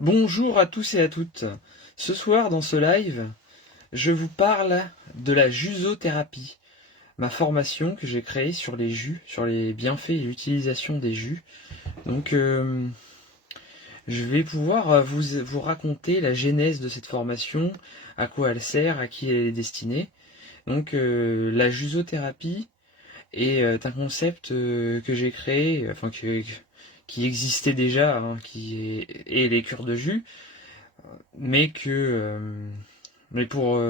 Bonjour à tous et à toutes. Ce soir dans ce live, je vous parle de la jusothérapie, ma formation que j'ai créée sur les jus, sur les bienfaits et l'utilisation des jus. Donc je vais pouvoir vous raconter la genèse de cette formation, à quoi elle sert, à qui elle est destinée. Donc la jusothérapie est un concept que j'ai créé, qui existait déjà, hein, et les cures de jus, mais que mais pour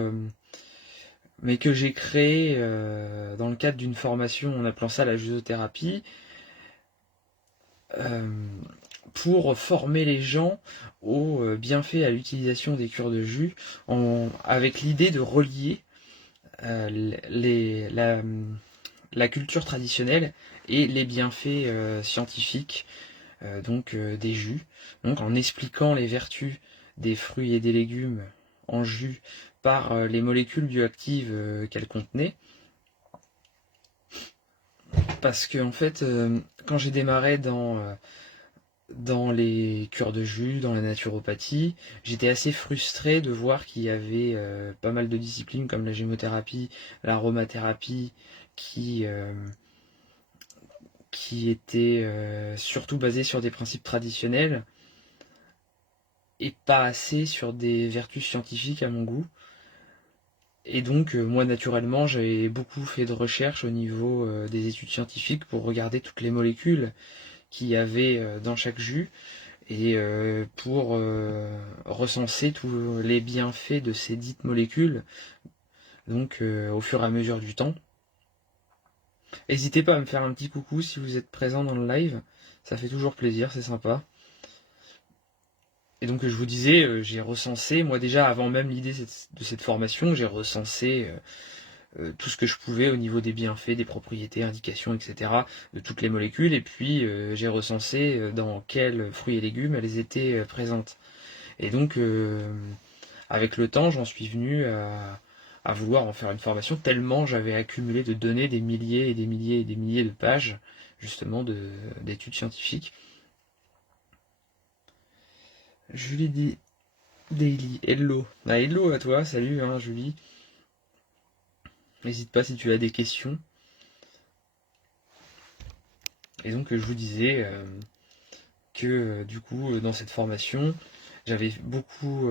mais que j'ai créé dans le cadre d'une formation, en appelant ça la judothérapie, euh, pour former les gens aux bienfaits à l'utilisation des cures de jus, avec l'idée de relier la culture traditionnelle et les bienfaits scientifiques des jus, donc en expliquant les vertus des fruits et des légumes en jus par les molécules bioactives qu'elles contenaient. Parce que en fait, quand j'ai démarré dans les cures de jus, dans la naturopathie, j'étais assez frustré de voir qu'il y avait pas mal de disciplines comme la gémothérapie, l'aromathérapie, qui, euh, qui étaient surtout basées sur des principes traditionnels et pas assez sur des vertus scientifiques à mon goût. Et donc, moi, naturellement, j'avais beaucoup fait de recherches au niveau des études scientifiques pour regarder toutes les molécules qu'il y avait dans chaque jus et pour recenser tous les bienfaits de ces dites molécules, donc au fur et à mesure du temps. N'hésitez pas à me faire un petit coucou si vous êtes présent dans le live, ça fait toujours plaisir, c'est sympa. Et donc je vous disais, j'ai recensé, moi déjà avant même l'idée de cette formation, j'ai recensé tout ce que je pouvais au niveau des bienfaits, des propriétés, indications, etc. de toutes les molécules, et puis j'ai recensé dans quels fruits et légumes elles étaient présentes. Et donc avec le temps, j'en suis venu à vouloir en faire une formation, tellement j'avais accumulé de données, des milliers et des milliers et des milliers de pages, justement, d'études scientifiques. Julie dit Daily, hello. Ah, hello à toi, salut hein, Julie. N'hésite pas si tu as des questions. Et donc je vous disais que du coup dans cette formation, j'avais beaucoup...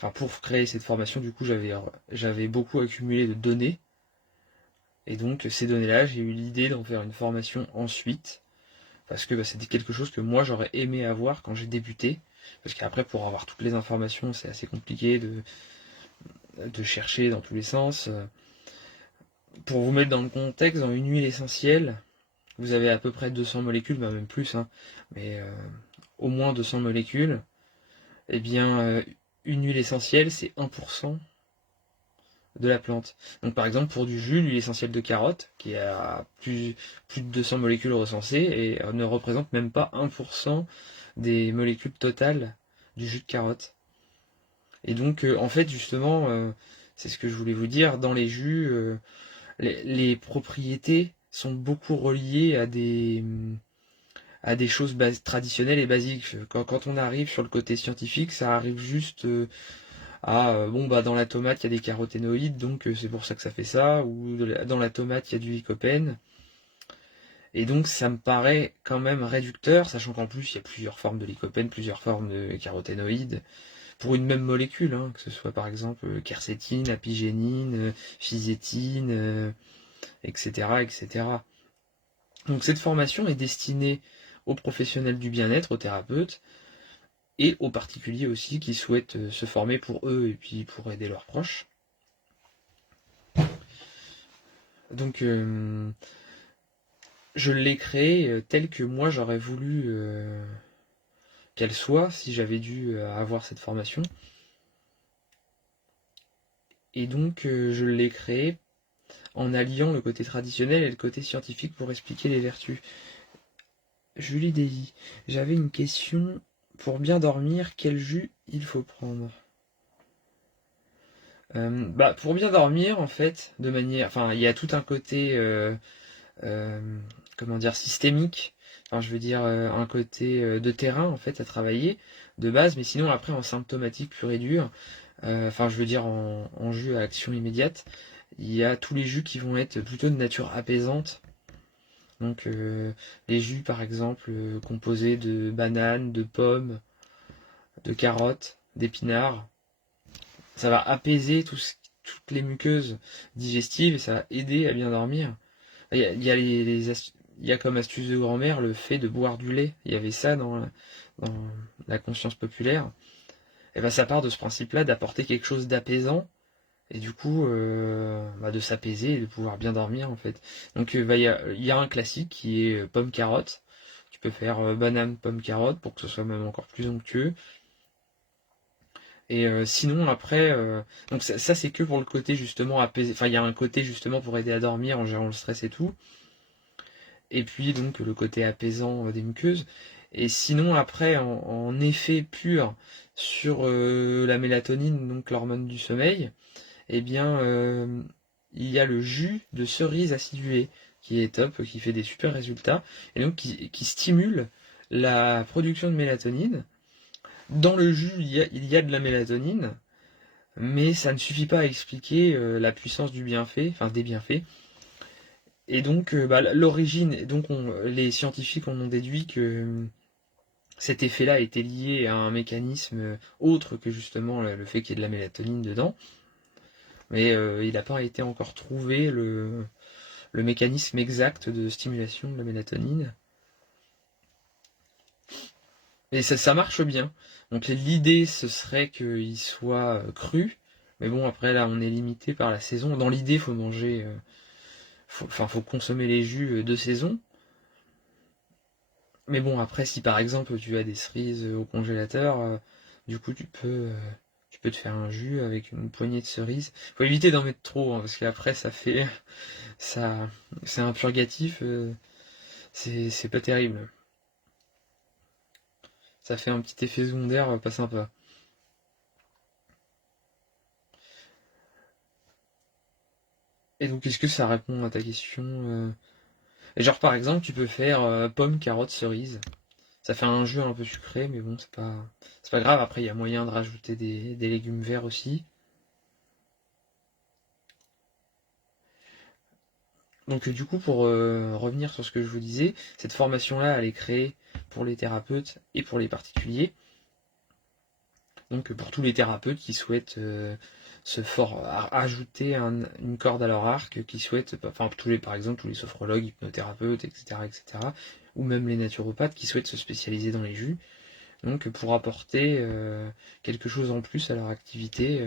Enfin pour créer cette formation, du coup j'avais beaucoup accumulé de données. Et donc ces données-là, j'ai eu l'idée d'en faire une formation ensuite. Parce que c'était quelque chose que moi j'aurais aimé avoir quand j'ai débuté. Parce qu'après pour avoir toutes les informations, c'est assez compliqué de chercher dans tous les sens. Pour vous mettre dans le contexte, dans une huile essentielle, vous avez à peu près 200 molécules, bah même plus, hein, mais au moins 200 molécules. Eh bien, une huile essentielle, c'est 1% de la plante. Donc par exemple, pour du jus, l'huile essentielle de carotte, qui a plus de 200 molécules recensées, et ne représente même pas 1% des molécules totales du jus de carotte. Et donc, en fait, justement, c'est ce que je voulais vous dire, dans les jus, les propriétés sont beaucoup reliées à des choses traditionnelles et basiques. Quand on arrive sur le côté scientifique, ça arrive juste bon bah dans la tomate il y a des caroténoïdes, donc c'est pour ça que ça fait ça, ou dans la tomate il y a du lycopène. Et donc ça me paraît quand même réducteur, sachant qu'en plus il y a plusieurs formes de lycopène, plusieurs formes de caroténoïdes, pour une même molécule, hein, que ce soit par exemple quercétine, apigénine, fisétine, etc., etc. Donc cette formation est destinée aux professionnels du bien-être, aux thérapeutes, et aux particuliers aussi qui souhaitent se former pour eux et puis pour aider leurs proches. Donc je l'ai créée telle que moi j'aurais voulu qu'elle soit si j'avais dû avoir cette formation. Et donc je l'ai créée en alliant le côté traditionnel et le côté scientifique pour expliquer les vertus. Julie Daisy, j'avais une question. Pour bien dormir, quel jus il faut prendre? Pour bien dormir, en fait, il y a tout un côté, comment dire, systémique enfin je veux dire un côté de terrain en fait à travailler de base, mais sinon après en symptomatique pure et dure, enfin je veux dire en jus à action immédiate, il y a tous les jus qui vont être plutôt de nature apaisante. Donc les jus par exemple composés de bananes, de pommes, de carottes, d'épinards, ça va apaiser toutes les muqueuses digestives et ça va aider à bien dormir. Il y a comme astuce de grand-mère le fait de boire du lait. Il y avait ça dans la conscience populaire. Et ben ça part de ce principe-là d'apporter quelque chose d'apaisant et du coup de s'apaiser et de pouvoir bien dormir en fait. Donc il y a un classique qui est pomme carotte. Tu peux faire banane pomme carotte pour que ce soit même encore plus onctueux. Et sinon après, donc ça c'est que pour le côté justement apaisé. Enfin il y a un côté justement pour aider à dormir en gérant le stress et tout. Et puis donc le côté apaisant des muqueuses. Et sinon après en effet pur sur la mélatonine, donc l'hormone du sommeil, eh bien il y a le jus de cerise acidulée qui est top, qui fait des super résultats, et donc qui stimule la production de mélatonine. Dans le jus, il y a de la mélatonine, mais ça ne suffit pas à expliquer la puissance du bienfait, enfin des bienfaits. Et donc l'origine, donc les scientifiques en ont déduit que cet effet-là était lié à un mécanisme autre que justement le fait qu'il y ait de la mélatonine dedans. Mais il n'a pas été encore trouvé le mécanisme exact de stimulation de la mélatonine. Et ça marche bien. Donc l'idée, ce serait qu'il soit cru. Mais bon, après là, on est limité par la saison. Dans l'idée, il faut manger, faut consommer les jus de saison. Mais bon, après, si par exemple tu as des cerises au congélateur, du coup tu peux te faire un jus avec une poignée de cerises. Faut éviter d'en mettre trop, hein, parce qu'après ça, c'est un purgatif, c'est pas terrible. Ça fait un petit effet secondaire pas sympa. Et donc, est-ce que ça répond à ta question Et genre, par exemple, tu peux faire pomme, carotte, cerise. Ça fait un jus un peu sucré, mais bon, c'est pas grave. Après, il y a moyen de rajouter des légumes verts aussi. Donc, du coup, pour revenir sur ce que je vous disais, cette formation-là, elle est créée pour les thérapeutes et pour les particuliers. Donc, pour tous les thérapeutes qui souhaitent ajouter une corde à leur arc, qui souhaitent, enfin, par exemple, tous les sophrologues, hypnothérapeutes, etc., etc., ou même les naturopathes qui souhaitent se spécialiser dans les jus. Donc, pour apporter quelque chose en plus à leur activité,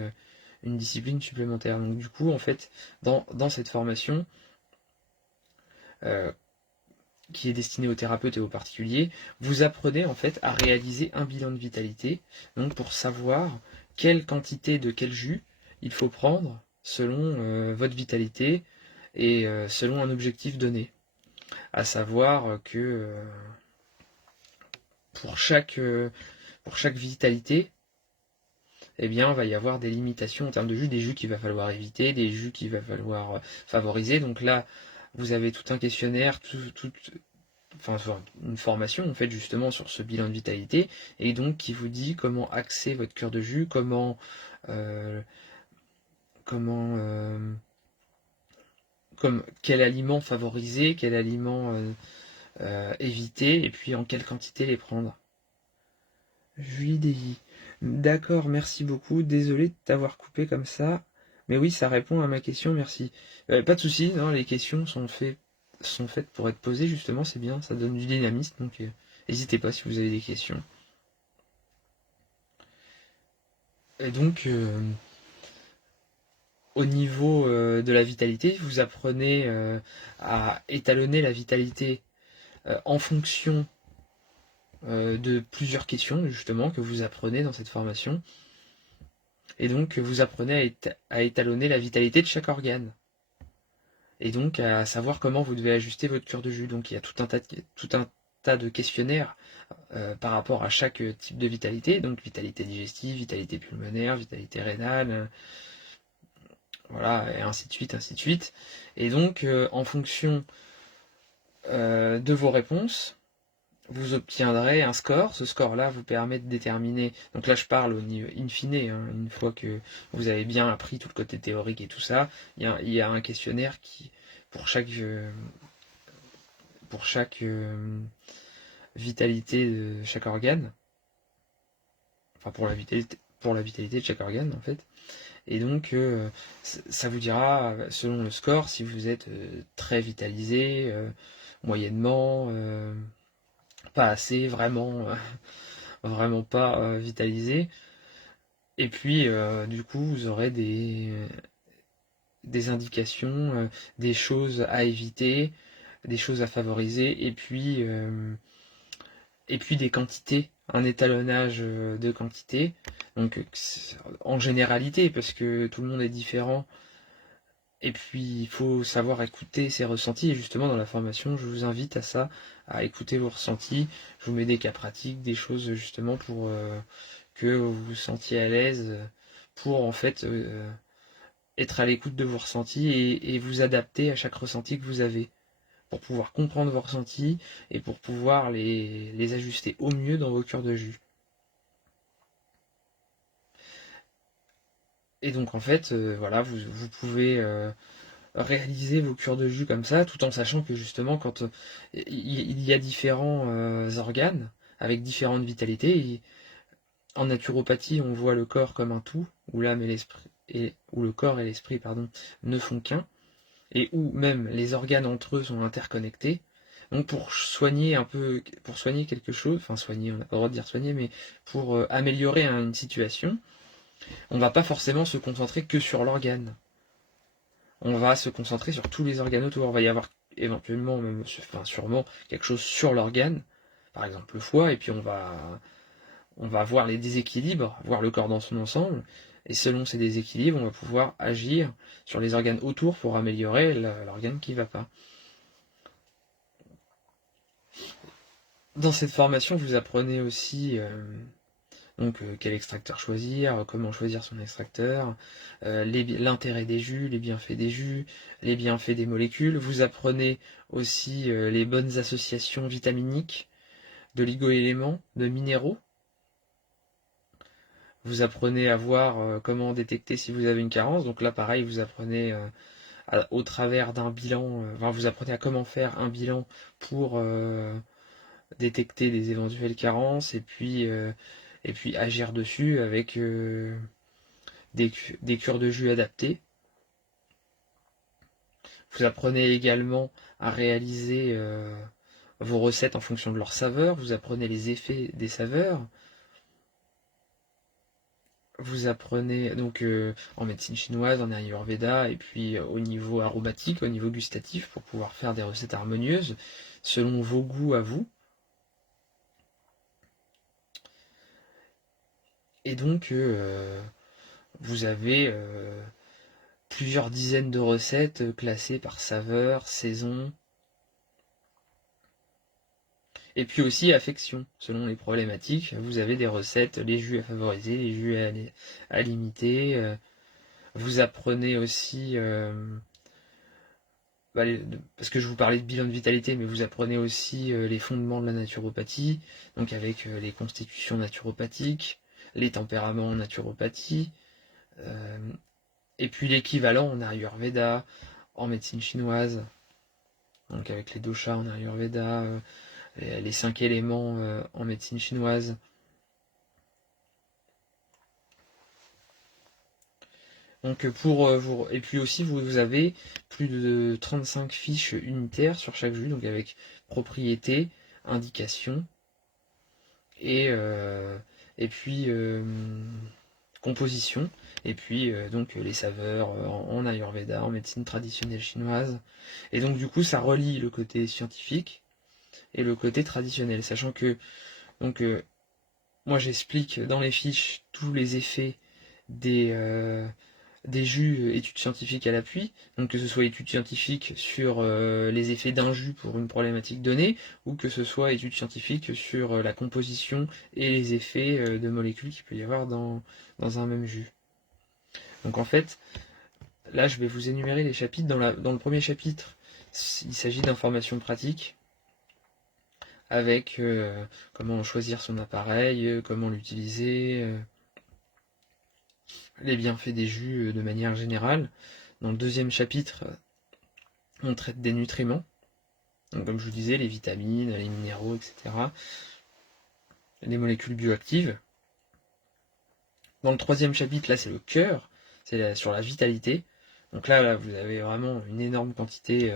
une discipline supplémentaire. Donc, du coup, en fait, dans cette formation, euh, qui est destinée aux thérapeutes et aux particuliers, vous apprenez en fait à réaliser un bilan de vitalité, donc pour savoir quelle quantité de quel jus il faut prendre selon votre vitalité et selon un objectif donné. À savoir que pour chaque, pour chaque vitalité, eh bien, il va y avoir des limitations en termes de jus, des jus qu'il va falloir éviter, des jus qu'il va falloir favoriser. Donc là, vous avez tout un questionnaire, enfin, une formation en fait justement sur ce bilan de vitalité et donc qui vous dit comment axer votre cœur de jus, euh, comment comme quel aliment favoriser, quel aliment éviter et puis en quelle quantité les prendre. Julie Davy. D'accord, merci beaucoup. Désolé de t'avoir coupé comme ça. Mais oui, ça répond à ma question, merci. Pas de souci, non, les questions sont faites pour être posées, justement, c'est bien, ça donne du dynamisme, donc n'hésitez pas si vous avez des questions. Et donc, au niveau de la vitalité, vous apprenez à étalonner la vitalité en fonction de plusieurs questions, justement, que vous apprenez dans cette formation. Et donc, vous apprenez à étalonner la vitalité de chaque organe. Et donc, à savoir comment vous devez ajuster votre cure de jus. Donc, il y a tout un tas de questionnaires par rapport à chaque type de vitalité. Donc, vitalité digestive, vitalité pulmonaire, vitalité rénale, voilà, et ainsi de suite, ainsi de suite. Et donc, en fonction de vos réponses, vous obtiendrez un score. Ce score-là vous permet de déterminer. Donc là, je parle au niveau in fine, hein, une fois que vous avez bien appris tout le côté théorique et tout ça, il y a un questionnaire qui, pour chaque vitalité de chaque organe, enfin pour la vitalité de chaque organe en fait. Et donc, ça vous dira, selon le score, si vous êtes très vitalisé, moyennement, pas assez, vraiment, vraiment pas vitalisé. Et puis, du coup, vous aurez des indications, des choses à éviter, des choses à favoriser, et puis des quantités, un étalonnage de quantité. Donc, en généralité, parce que tout le monde est différent. Et puis, il faut savoir écouter ses ressentis. Et justement, dans la formation, je vous invite à ça, à écouter vos ressentis. Je vous mets des cas pratiques, des choses justement pour que vous vous sentiez à l'aise, pour en fait être à l'écoute de vos ressentis et vous adapter à chaque ressenti que vous avez, pour pouvoir comprendre vos ressentis et pour pouvoir les ajuster au mieux dans vos cures de jus. Et donc en fait, voilà, vous pouvez réaliser vos cures de jus comme ça, tout en sachant que justement, quand il y a différents organes avec différentes vitalités, en naturopathie, on voit le corps comme un tout, où l'âme et l'esprit, où le corps et l'esprit, pardon, ne font qu'un, et où même les organes entre eux sont interconnectés. Donc pour soigner quelque chose, enfin soigner, on n'a pas le droit de dire soigner, mais pour améliorer une situation, on va pas forcément se concentrer que sur l'organe. On va se concentrer sur tous les organes autour. Il va y avoir éventuellement, même, enfin sûrement, quelque chose sur l'organe, par exemple le foie, et puis on va voir les déséquilibres, voir le corps dans son ensemble, et selon ces déséquilibres, on va pouvoir agir sur les organes autour pour améliorer l'organe qui ne va pas. Dans cette formation, vous apprenez aussi quel extracteur choisir, comment choisir son extracteur, l'intérêt des jus, les bienfaits des jus, les bienfaits des molécules. Vous apprenez aussi les bonnes associations vitaminiques, d'oligo-éléments, de minéraux. Vous apprenez à voir comment détecter si vous avez une carence. Donc là, pareil, vous apprenez au travers d'un bilan, vous apprenez à comment faire un bilan pour détecter des éventuelles carences et puis agir dessus avec des cures de jus adaptées. Vous apprenez également à réaliser vos recettes en fonction de leur saveur. Vous apprenez les effets des saveurs. Vous apprenez donc en médecine chinoise, en Ayurveda, et puis au niveau aromatique, au niveau gustatif, pour pouvoir faire des recettes harmonieuses selon vos goûts à vous. Et donc, vous avez plusieurs dizaines de recettes classées par saveur, saison, et puis aussi affection, selon les problématiques. Vous avez des recettes, les jus à favoriser, les jus à limiter. Vous apprenez aussi, parce que je vous parlais de bilan de vitalité, mais vous apprenez aussi les fondements de la naturopathie, donc avec les constitutions naturopathiques, les tempéraments en naturopathie, et puis l'équivalent en Ayurveda, en médecine chinoise, donc avec les doshas en Ayurveda, les 5 éléments en médecine chinoise. Donc et puis aussi vous avez plus de 35 fiches unitaires sur chaque jus, donc avec propriétés, indications et puis composition, et puis donc les saveurs en Ayurveda, en médecine traditionnelle chinoise. Et donc du coup ça relie le côté scientifique et le côté traditionnel, sachant que donc moi j'explique dans les fiches tous les effets des jus études scientifiques à l'appui, donc que ce soit études scientifiques sur les effets d'un jus pour une problématique donnée, ou que ce soit études scientifiques sur la composition et les effets de molécules qu'il peut y avoir dans un même jus. Donc en fait, là je vais vous énumérer les chapitres. Dans le premier chapitre, il s'agit d'informations pratiques, avec comment choisir son appareil, comment l'utiliser, les bienfaits des jus de manière générale. Dans le deuxième chapitre, on traite des nutriments, donc comme je vous disais, les vitamines, les minéraux, etc., les molécules bioactives. Dans le troisième chapitre, là, c'est le cœur, c'est sur la vitalité. Donc là, vous avez vraiment une énorme quantité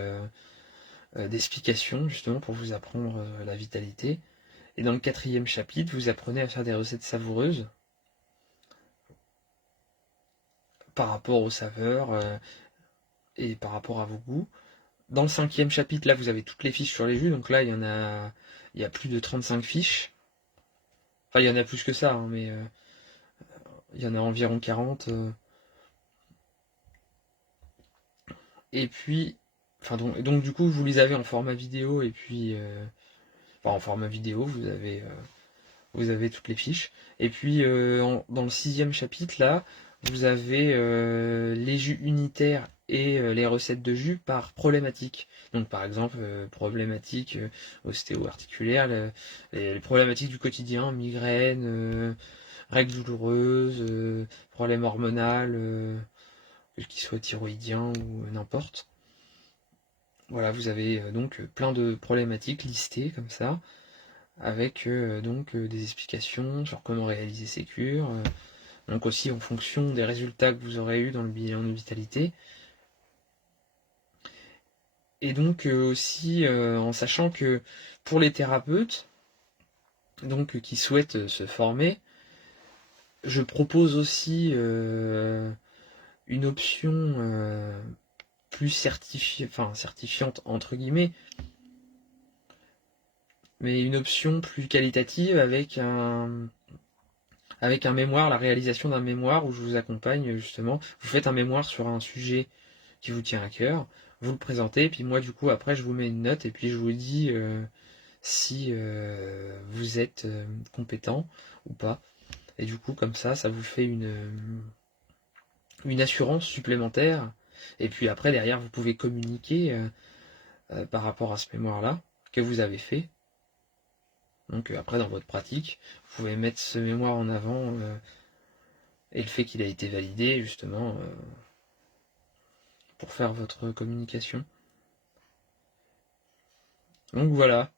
d'explications, justement, pour vous apprendre la vitalité. Et dans le quatrième chapitre, vous apprenez à faire des recettes savoureuses par rapport aux saveurs et par rapport à vos goûts. Dans le cinquième chapitre, là, vous avez toutes les fiches sur les jus. Donc là, il y a plus de 35 fiches. Enfin, il y en a plus que ça, hein, mais il y en a environ 40. Et puis, enfin, donc du coup, vous les avez en format vidéo et puis, enfin, en format vidéo, vous avez toutes les fiches. Et puis, dans le sixième chapitre, là, vous avez les jus unitaires et les recettes de jus par problématique. Donc, par exemple, problématique ostéo-articulaire, les problématiques du quotidien, migraine, règles douloureuses, problème hormonal, qu'il soit thyroïdien ou n'importe. Voilà, vous avez donc plein de problématiques listées comme ça, avec des explications sur comment réaliser ces cures, donc aussi en fonction des résultats que vous aurez eu dans le bilan de vitalité, et donc aussi en sachant que pour les thérapeutes donc qui souhaitent se former, je propose aussi une option plus certifiante entre guillemets, mais une option plus qualitative avec un mémoire, la réalisation d'un mémoire où je vous accompagne justement. Vous faites un mémoire sur un sujet qui vous tient à cœur, vous le présentez, et puis moi du coup après je vous mets une note et puis je vous dis si vous êtes compétent ou pas. Et du coup comme ça vous fait une assurance supplémentaire. Et puis après derrière vous pouvez communiquer par rapport à ce mémoire-là que vous avez fait. Donc après dans votre pratique, vous pouvez mettre ce mémoire en avant et le fait qu'il a été validé justement pour faire votre communication. Donc voilà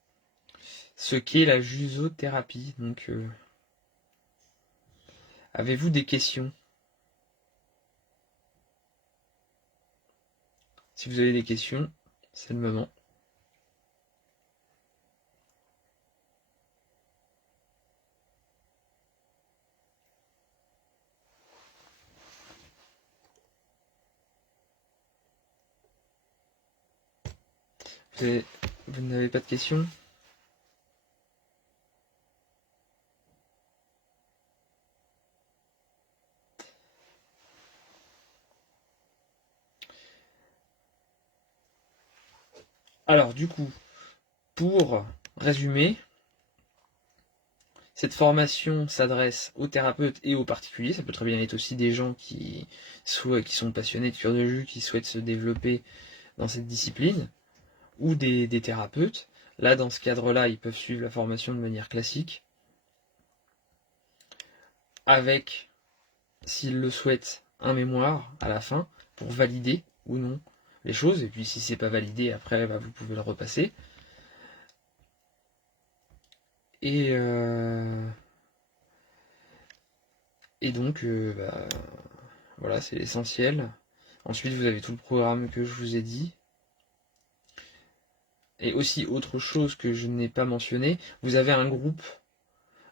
ce qu'est la jusothérapie. Donc avez-vous des questions? Si vous avez des questions, c'est le moment. Vous n'avez pas de questions? Alors du coup, pour résumer, cette formation s'adresse aux thérapeutes et aux particuliers. Ça peut très bien être aussi des gens qui sont passionnés de cure de jus, qui souhaitent se développer dans cette discipline, ou des thérapeutes. Là, dans ce cadre-là, ils peuvent suivre la formation de manière classique, avec, s'ils le souhaitent, un mémoire à la fin pour valider ou non les choses. Et puis si c'est pas validé, après, vous pouvez le repasser. Et donc, voilà, c'est l'essentiel. Ensuite, vous avez tout le programme que je vous ai dit. Et aussi, autre chose que je n'ai pas mentionné, vous avez un groupe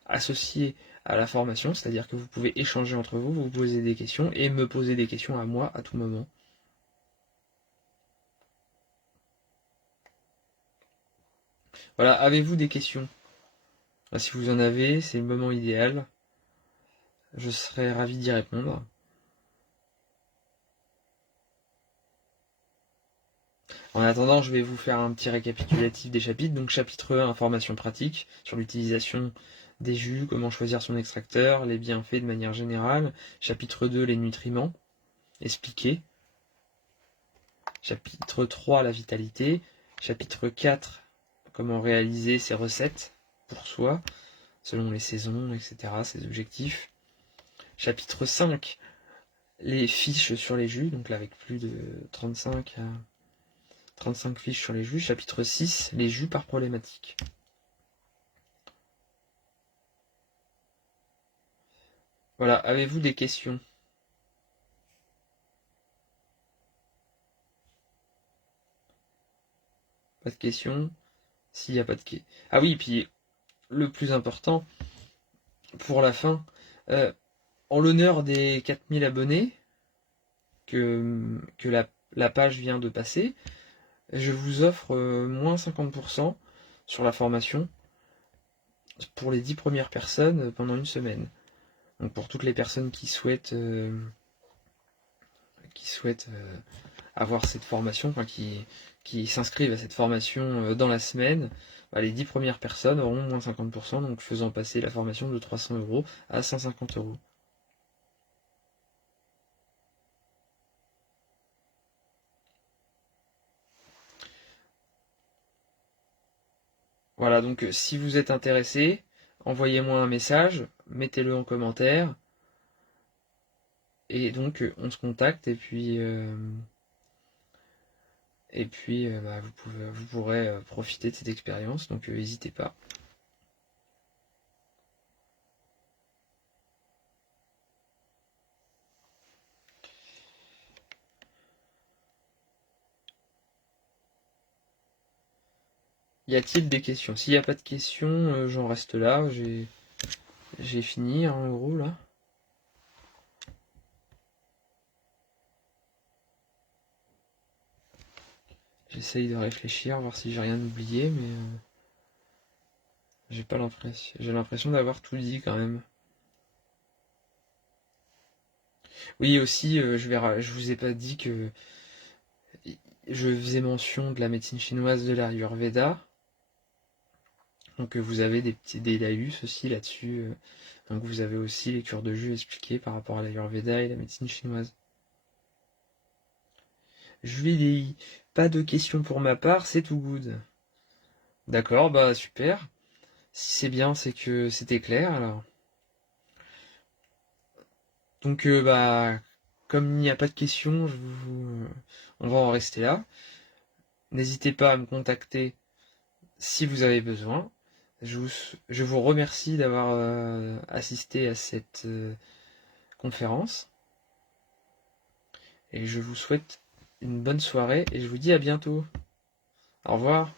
associé à la formation, c'est-à-dire que vous pouvez échanger entre vous, vous poser des questions et me poser des questions à moi à tout moment. Voilà, avez-vous des questions? Si vous en avez, c'est le moment idéal. Je serais ravi d'y répondre. En attendant, je vais vous faire un petit récapitulatif des chapitres. Donc chapitre 1, information pratique sur l'utilisation des jus, comment choisir son extracteur, les bienfaits de manière générale. Chapitre 2, les nutriments, expliqués. Chapitre 3, la vitalité. Chapitre 4, comment réaliser ses recettes pour soi, selon les saisons, etc., ses objectifs. Chapitre 5, les fiches sur les jus, donc là avec plus de 35 fiches sur les jus. Chapitre 6, les jus par problématique. Voilà, avez-vous des questions? Pas de questions? S'il n'y a pas de questions. Ah oui, puis le plus important, pour la fin, en l'honneur des 4000 abonnés que la page vient de passer, je vous offre moins 50% sur la formation pour les 10 premières personnes pendant une semaine. Donc pour toutes les personnes qui souhaitent avoir cette formation, enfin qui s'inscrivent à cette formation dans la semaine, les 10 premières personnes auront moins 50%, donc faisant passer la formation de 300 € à 150 €. Voilà, donc si vous êtes intéressé, envoyez-moi un message, mettez-le en commentaire, et donc on se contacte, et puis vous pourrez profiter de cette expérience, donc n'hésitez pas. Y a-t-il des questions? S'il n'y a pas de questions, j'en reste là, j'ai fini en gros là. J'essaye de réfléchir, voir si j'ai rien oublié, mais j'ai pas l'impression. J'ai l'impression d'avoir tout dit quand même. Oui, aussi, je vous ai pas dit que je faisais mention de la médecine chinoise, de l'Ayurveda. Donc vous avez des laïus aussi là-dessus. Donc vous avez aussi les cures de jus expliquées par rapport à l'Ayurveda et la médecine chinoise. Je lui dis, pas de questions pour ma part, c'est tout good. D'accord, bah super. Si c'est bien, c'est que c'était clair alors. Donc comme il n'y a pas de questions, on va en rester là. N'hésitez pas à me contacter si vous avez besoin. Je vous remercie d'avoir assisté à cette conférence. Et je vous souhaite une bonne soirée et je vous dis à bientôt. Au revoir.